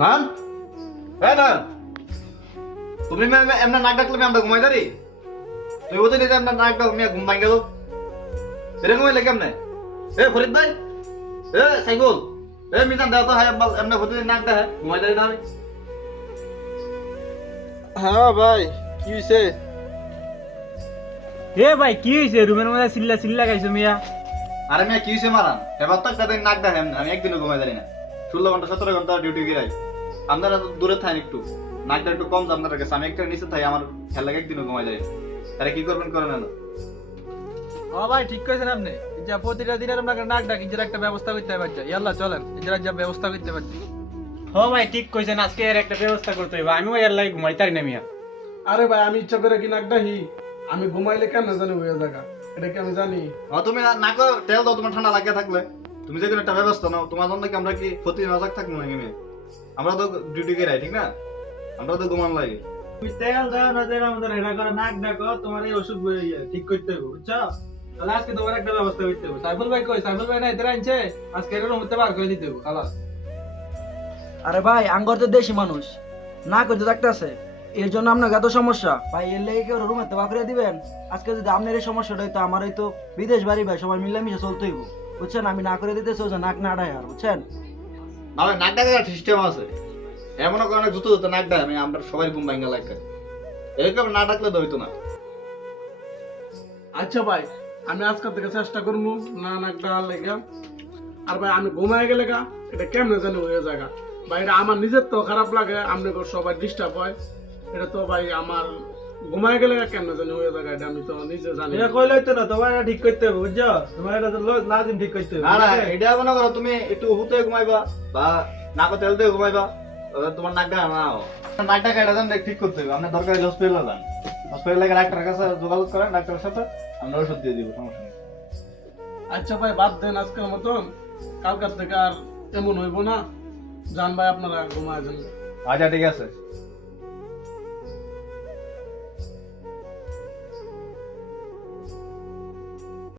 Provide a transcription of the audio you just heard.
না এ না তুমি এমনা নাক ডাকলে আমরা ঘুমাই দাঁড়ি তুই বলতে যে আমরা নাক ডাক ঘুম ভাঙ গেল এরে ঘুমাইলে কেমনে এ ফরিদ ভাই এ সাইকুল এ মিজান দাও তো হায় এমনা হতে নাক ডাক ঘুমাই দাঁড়ি না আমি হ্যাঁ ভাই কি হইছে? এ ভাই কি হইছে রুমের মধ্যে চিল্লা চিল্লা গাইছো মিয়া? আরে মিয়া কি হইছে মারান এবার তো একটা নাক ডাক আমি একদিনও ঘুমাই দাঁড়ি না 16 ঘন্টা 17 ঘন্টা ডিউটি গিরাই আপনারা তো দূরে থাকেন একটু নাকটা একটু কম আপনার কাছে আমি একটা নিচে থাকি আমার খেয়াল লাগে একদিনও ঘুমাই দাঁড়ি আরে কি করবেন করেন না ও ভাই ঠিক কইছেন আপনি যে প্রতিটা দিনের আপনাকে নাক ডাক ইজের একটা ব্যবস্থা করতে হবে বাচ্চা ইয়াল্লা চলেন ইজের যা ব্যবস্থা করতে পারছি। হ ভাই ঠিক কইছেন আজকে এর একটা ব্যবস্থা করতে হইব আমিও এর লাগি ঘুমাইতারি না মিয়া। আরে ভাই আমি ইচ্ছা করে কি নাক ডাহি আমি ঘুমাইলে কেন জানি হয়ে জায়গা এটা কি আমি জানি তুমি নাকো তেল দাও তোমার ঠান্ডা লাগিয়ে থাকলে তুমি যে কোনো একটা ব্যবস্থা নাও তোমার জন্য কি আমরা কি প্রতিদিন অজাগ থাকবো নাকি মেয়ে আমরা তো ডিউটি গিরাই ঠিক না আমরা তো ঘুমান লাগে তুই তেল দাও না দেন আমাদের এটা করে নাক ডাকো তোমার এই অসুখ ঠিক করতে হইব বুঝছো? তাহলে আজকে তোমার একটা ব্যবস্থা করতে হইব। সাইফুল ভাই কই সাইফুল ভাই না এদের আনছে আজকে এর রুমতে বার করে দিতে হবে খালাস। আরে ভাই আঙ্গর তো দেশি মানুষ না করতে থাকতেছে এর জন্য আপনার এত সমস্যা ভাই এর লেগে কেউ রুমে তো করে দিবেন আজকে যদি আপনার এই সমস্যাটা হইতো আমার হয়তো বিদেশ বাড়ি ভাই সবাই মিলেমিশে চলতে হইব বুঝছেন আমি না করে দিতে সোজা নাক না আড়াই আর বুঝছেন না ভাই নাক ডাকার সিস্টেম আছে এমন অনেক জুতো জুতো নাক ডাক আমি আমরা সবাই ঘুম ভাঙ্গা লাগে এরকম না ডাকলে তো হইতো না আচ্ছা ভাই আমি আজকাল থেকে চেষ্টা করবো না নাক ডাকার লেগে আর ভাই আমি ঘুমাই গেলে গা এটা কেমনে জানি হয়ে জায়গা ভাই এটা আমার নিজের তো খারাপ লাগে আপনি সবাই ডিস্টার্ব হয় এটা তো ভাই আমার ঘুমাই গেলে কেমনে জানি হয়ে জায়গা এটা আমি তো নিজে জানি এটা কইলেই তো না তোমার এটা ঠিক করতে হবে বুঝছো? তোমার এটা তো লাজিম ঠিক করতে হবে। না না এটা মনে করো তুমি একটু উহুতে ঘুমাইবা বা নাকো তেল দিয়ে ঘুমাইবা তোমার নাক ডাকা না নাক ডাকা এটা জান ঠিক করতে হবে আপনার দরকার হসপিটালে যান হসপিটালে গিয়ে ডাক্তারের কাছে যোগাযোগ করেন ডাক্তারের সাথে আমরা ওষুধ দিয়ে দিব সমস্যা নেই আচ্ছা ভাই বাদ দেন আজকের মতন কালকার থেকে আর এমন হইব না যান ভাই আপনারা ঘুমায় যান আচ্ছা ঠিক আছে